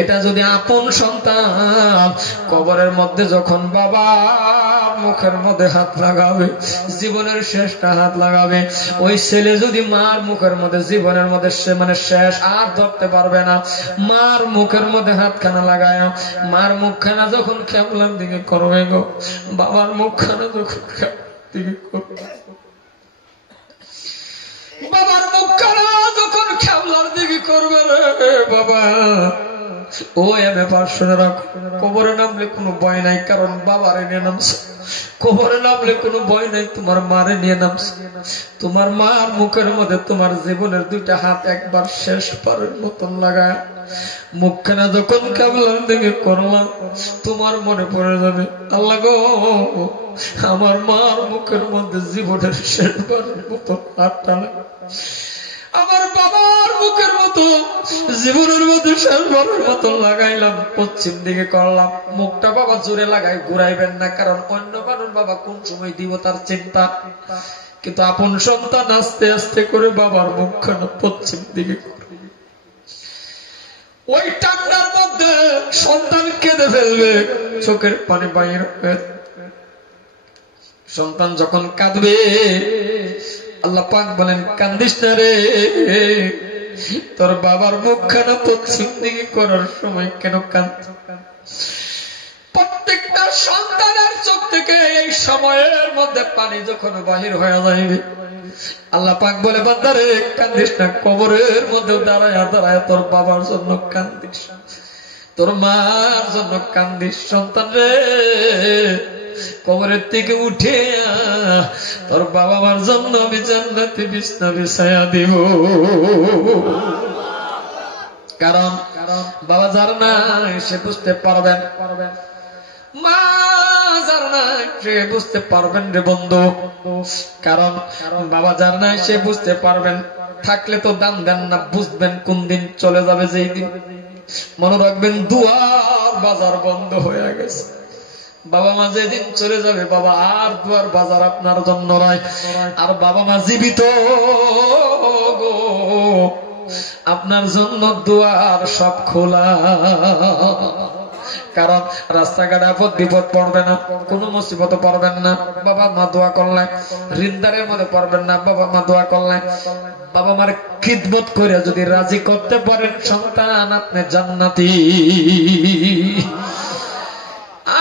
এটা যদি আপন সন্তান কবরের মধ্যে যখন বাবা মুখের মধ্যে হাত লাগাবে, জীবনের শেষটা হাত লাগাবে, ওই ছেলে যদি মার মুখের মধ্যে জীবনের মধ্যে শেষ আর ধরতে পারবে না, মার মুখের মধ্যে হাতখানা লাগায়, মার মুখখানা যখন কেবলার দিকে করবে গো, বাবার মুখখানা যখন দিকে করবে, বাবার মুখখানা যখন কেবলার দিকে করবে রে বাবা, ও এমএ পার্শ্বরা কবরে নামলে কোনো ভয় নাই, কারণ বাবারে নিয়ে নামছে। কবরে নামলে কোনো ভয় নাই, তোমার মারে নিয়ে নামছে। তোমার মার মুখের মধ্যে তোমার জীবনের দুইটা হাত একবার শেষ পারের মতন লাগায় মুখখানা যখন কেবলার দিকে করলাম, তোমার মনে পড়ে যাবে, আল্লাহ গো আমার মার মুখের মধ্যে জীবনের শেষবারের মতন হাতটা আমার বাবার মুখের মতো জীবনের মধ্যে শেষবারের মতো লাগাইলাম, পশ্চিম দিকে করলাম। মুখটা বাবা জোরে লাগাই ঘুরাইবেন না, কারণ অন্য মানুষ বাবা কোন সময় দিব তার চিন্তা, কিন্তু আপন সন্তান আস্তে আস্তে করে বাবার মুখখানা পশ্চিম দিকে ওই টান্ডার মধ্যে সন্তান কেঁদে ফেলবে, চোখের পানি বাইর হবে। সন্তান যখন কাঁদবে আল্লাহ পাক বলেন, কান্দিস না রে, তোর বাবার মুখখানা পশ্চিম দিকে করার সময় কেন কাঁদছ? প্রত্যেকটা সন্তানের চোখ থেকে এই সময়ের মধ্যে পানি যখন বাহির হয়ে যাইবে, আল্লাহ পাক বলে, বান্দারে কান্দিস না, কবরের মধ্যে দাঁড়ায় দাঁড়ায় তোর বাবার জন্য কান্দিস, তোর মার জন্য কান্দিস। সন্তান রে, কবরের থেকে উঠে তোর বাবা মার জন্য আমি জান্নাতে বিছনা বিছায়া দিব। কারণ বাবা যার নাই সে বুঝতে পারবেন, মা যার নাই সে বুঝতে পারবেন রে বন্ধু। কারণ বাবা যার নাই সে বুঝতে পারবেন, থাকলে তো দাম দেন না, বুঝবেন কোন দিন চলে যাবে। যেই দিন মনে রাখবেন দুয়ার বাজার বন্ধ হয়ে গেছে, বাবা মা যেদিন চলে যাবে বাবা আর দুয়ার বাজার আপনার জন্য নয়। আর বাবা মা জীবিত গো, আপনার জন্য দুয়ার সব খোলা। কারণ রাস্তাঘাট আপদ বিপদ পড়বে না, কোন মুসিবত পড়বেন না, বাবা মা দোয়া করলেন। রিন্দারের মধ্যে পড়বেন না, বাবা মা দোয়া করলেন। বাবা মার খিদমত করে যদি রাজি করতে পারেন সন্তান, আপনি জান্নাতি।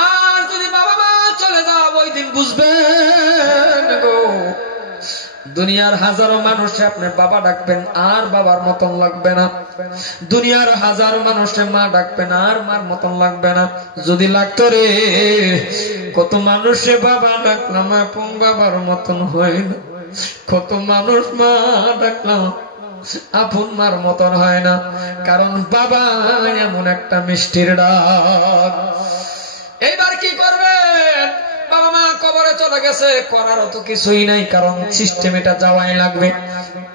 আর যদি বাবা মা চলে যাও, ওই দিন বুঝবেন গো, দুনিয়ার হাজারো মানুষে আপনি বাবা ডাকবেন আর বাবার মতন লাগবে না, দুনিয়ার হাজারো মানুষে মা ডাকবেন আর মার মতন লাগবে না। যদি লাগতো রে, কত মানুষে বাবা ডাকলাম আপন বাবার মতন হয় না, কত মানুষ মা ডাকলাম আপন মার মতন হয় না। কারণ বাবা এমন একটা মিষ্টির ডাক। এইবার কি করবেন? বাবা মা কবরে চলে গেছে, করার তো কিছুই নাই, কারণ সিস্টেম এটা যাওয়াই লাগবে।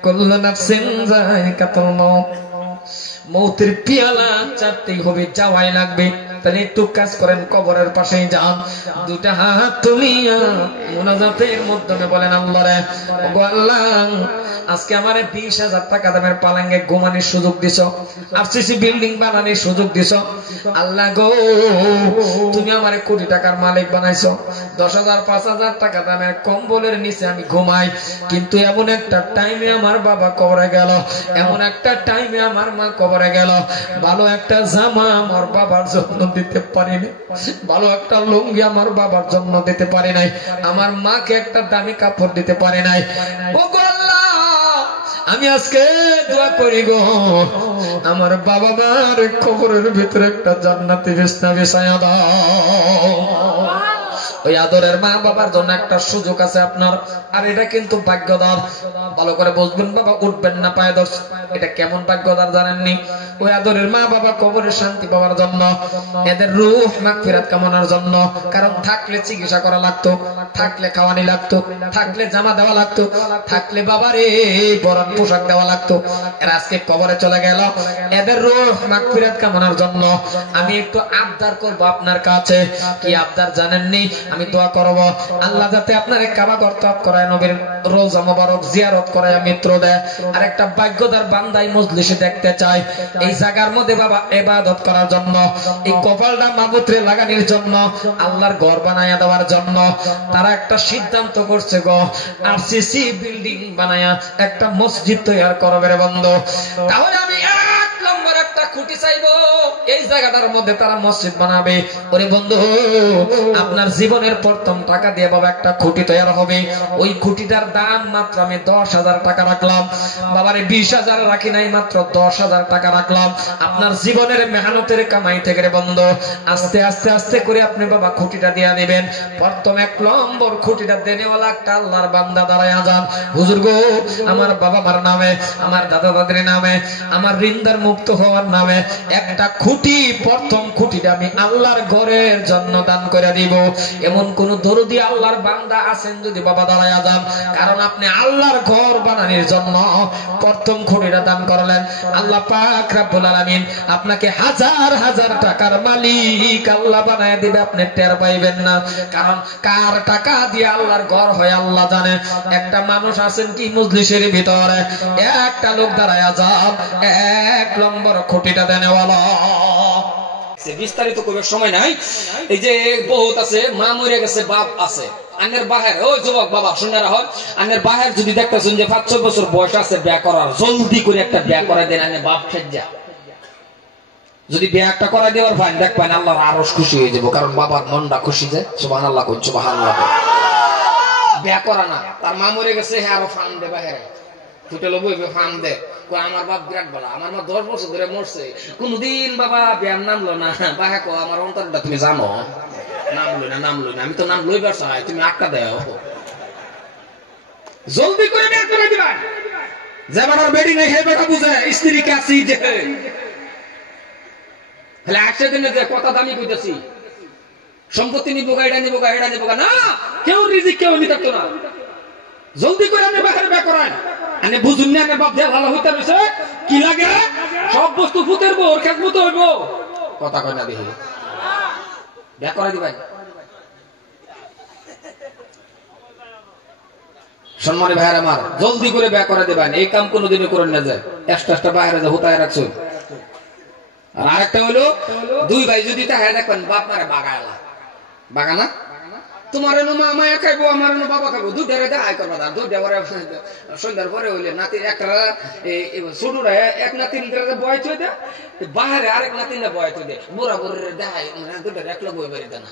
কুল্লু নাফসিন যায়কাতুল মাউত, মৌতের পিয়ালা চাটতেই হবে, যাওয়াই লাগবে। তাহলে একটু কাজ করেন, কবরের পাশেই যান, দুটা হাত তুলিয়া মুনাজাতের মাধ্যমে বলেন, আল্লাহ রে, ওগো আল্লাহ, আজকে আমারে 20,000 টাকা দামের পালাঙ্গে ঘুমানোর সুযোগ দিছ, আরসিসি বিল্ডিং বানানোর সুযোগ দিছ। আল্লাহ গো, তুমি আমারে কোটি টাকার মালিক বানাইছো, 10,000 5,000 টাকা দামের কম্বলের নিচে আমি ঘুমাই, কিন্তু এমন একটা টাইমে আমার বাবা কবরে গেল, এমন একটা টাইমে আমার মা কবরে গেল, ভালো একটা জামা আমার বাবার জন্য দিতে পারি না, ভালো একটা লুঙ্গি আমার বাবার জন্য দিতে পারি নাই, আমার মাকে একটা দামি কাপড় দিতে পারি নাই। ওগো আল্লাহ, আমি আজকে দোয়া করি গো, আমার বাবা মার কবরের ভিতরে একটা জান্নাতি বিছনা বিছায়া দাও। ওই আদরের মা বাবার জন্য একটা সুযোগ আছে আপনার, আর এটা কিন্তু ভাগ্যদার। ভালো করে বুঝবেন বাবা, উঠবেন না পায়ে দোষ। এটা কেমন ভাগ্যদার জানেননি? ওই আদরের মা বাবা কবরের শান্তি পাওয়ার জন্য, এদের রূহ মাগফিরাত কামনার জন্য। কারণ থাকলে চিকিৎসা করা লাগতো, থাকলে খাওয়ানি লাগতো, থাকলে জামা দেওয়া লাগতো, থাকলে বাবারে বরণ পোশাক দেওয়া লাগতো। এরা আজকে কবরে চলে গেল, এদের রূহ মাগফিরাত কামনার জন্য আমি একটু আবদার করব আপনার কাছে। কি আবদার জানেননি? আমি দোয়া করব আল্লাহ যাতে আপনার কাবা ঘর তওয়াফ করায়, নবীর রওজা মোবারক জিয়ারত করায় মিত্র দেয়। আর একটা ভাগ্যদার বান্দাই মজলিসে দেখতে চাই এই জায়গার মধ্যে বাবা ইবাদত করার জন্য, এই কপালটা মাবুতরে লাগানোর জন্য, আল্লাহর ঘর বানায়া দেওয়ার জন্য। তারা একটা সিদ্ধান্ত করছে গো, আরসিসি বিল্ডিং বানায়া একটা মসজিদ তৈরি করবে রে বন্ধু। তাহলে আমি এক নম্বর একটা খুঁটি চাইবো, এই জায়গাটার মধ্যে তারা মসজিদ বানাবে। ওরে বন্ধু, আপনার জীবনের প্রথম টাকা দিয়ে বাবা একটা খুঁটি তৈরি হবে। ওই খুঁটিটার দাম মাত্র আমি 10,000 টাকা রাখলাম। বাবারে 20,000 রাখি নাই, মাত্র 10,000 টাকা রাখলাম। আপনার জীবনের মেহনতের কামাই থেকে রে বন্ধু আস্তে আস্তে আস্তে করে আপনি বাবা খুঁটিটা দিয়ে দিবেন। প্রথম 1 নম্বর খুঁটিটা দেনেওয়ালা একটা আল্লাহর বান্দা দাঁড়ায় যান, হুজুর গো আমার বাবা মার নামে, আমার দাদা দাদির নামে, আমার ঋণদার মুক্ত হওয়ার নামে একটা খুঁটি, প্রথম খুঁটিটা আমি আল্লাহর ঘরের জন্য দান করে দিব। এমন কোন দরদি আল্লাহর বান্দা আছেন যদি বাবা দাঁড়ায় যান, কারণ আপনি আল্লাহর ঘর বানানোর জন্য প্রথম খুঁটিটা দান করলেন। আল্লাহ পাক রব্বুল আলামিন আপনাকে হাজার হাজার টাকার মালিক আল্লাহ বানায় দিবে, আপনি টের পাইবেন না। কারণ কার টাকা দিয়ে আল্লাহর ঘর হয় আল্লাহ জানে। একটা মানুষ আছেন কি মজলিসের ভিতরে, একটা লোক দাঁড়ায় যান, 1 নম্বর খুঁটিটা দেনেওয়ালা। বিস্তারিত করবার সময় নাই। এই যে বহুত আছে, মা মরে গেছে, বাপ আছে, আন্নের বাহের, ওই যুবক বাবা শুনে রাখুন, আন্নের বাহের যদি দেখতেছেন যে 5-6 বছর বয়স আছে বিয়া করার, জলদি করে একটা বিয়া করে দেন। আন্নের বাপ সেজা যদি বিয়া একটা করা দেওয়ার ভাই দেখবেন আল্লাহর আরশ খুশি হয়ে যাবো, কারণ বাবার মনটা খুশি যায়। সুবহানাল্লাহ কোন সুবহানাল্লাহ। বিয়া করা না, তার মা মরে গেছে, হ্যাঁ আরো ফান দে বাহিরে ফুটেলো বইবে, ফান দে। আমার বাপ বিরাট বলা, আমার মা 10 বছর ধরে মরছে, কোনদিন বাবা ব্যায়াম নামলো না। বাহে কো আমার অন্তরটা তুমি জানো, নামলো না আমি তো নাম লইবার চাই, তুমি আটকা দেও। জলদি করে বিয়া করে দিবা। যে বাবার বেডি নাই হে বেটা বুঝে স্ত্রী কাছে যে তাহলে একসাথে যে কথা দামি কইতাছি, সম্পত্তি নিবো গা, এটা নিবো গা, এটা নিবো গা, না কেউ রিজিক কেউ নিতে না। জলদি করে আমি বাহিরে বিয়া করাই। আমি বুঝুন না, আমার বাপ দেয়া ভালো হইতে রয়েছে, কি লাগে সব বস্তু ফুতের বো, ওর খেত মতো হইব, কথা কয় না দেখি বিয়া করাই দিবাই। সম্মানী ভাইয়ের আমার, জলদি করে বিয়া করে দিবেন। এই কাম কোনোদিনও করেন না যায়, একটা বাইরে যা হুতায় রাখছো। আর আরেকটা হলো, 2 ভাই যদি তাহলে দেখবেন বাপ মারে বাগালা বাগানা, তোমার মা মায়া খাইবো, আমার বাবা খাইবো, 2টারে দেখাই করবা। 2টা পরে সন্ধ্যার পরে হইলে নাতি একটা ছোটরা 1 নাতিন বয় থই দে, বাহারে আরেক নাতিন বয় থই দে, বুড়া বুড়ির দেখাই 2টারে একলা বই বাড়িতে না।